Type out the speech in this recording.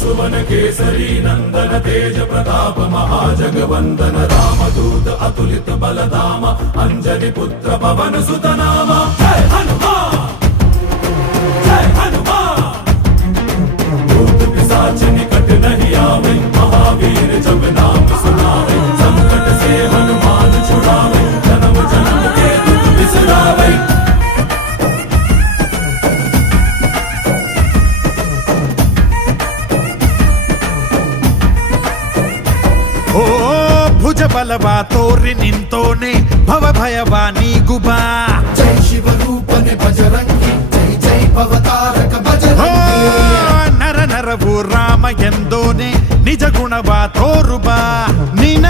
सुवन केसरी नंदन तेज प्रताप महाजगवंदन रामदूत अतुलित बलधाम अंजनी पुत्र पवन सुत नाम जय हनुमान जय हनुमान भूत पिशाच निकट नहीं आवे महावीर जब नाम सुनावे संकट से हनुमान छुड़ावे जन्म जन्म के दुख बिसरावे ಓ ಭುಜ ಬಲವಾ ತೋರಿ ನಿಂತೋನೆ ಭವ ಭಯವಾ ನೀಗುಬಾ ಜೈ ಶಿವರೂಪನೆ ಬಜರಂಗಿ ಜೈ ಜೈ ಭವತಾರಕ ಬಜರಂಗಿ ನರ ನರವು ರಾಮ ಎಂದೋನೆ ನಿಜ ಗುಣವಾ ತೋರುಬಾ ನಿನ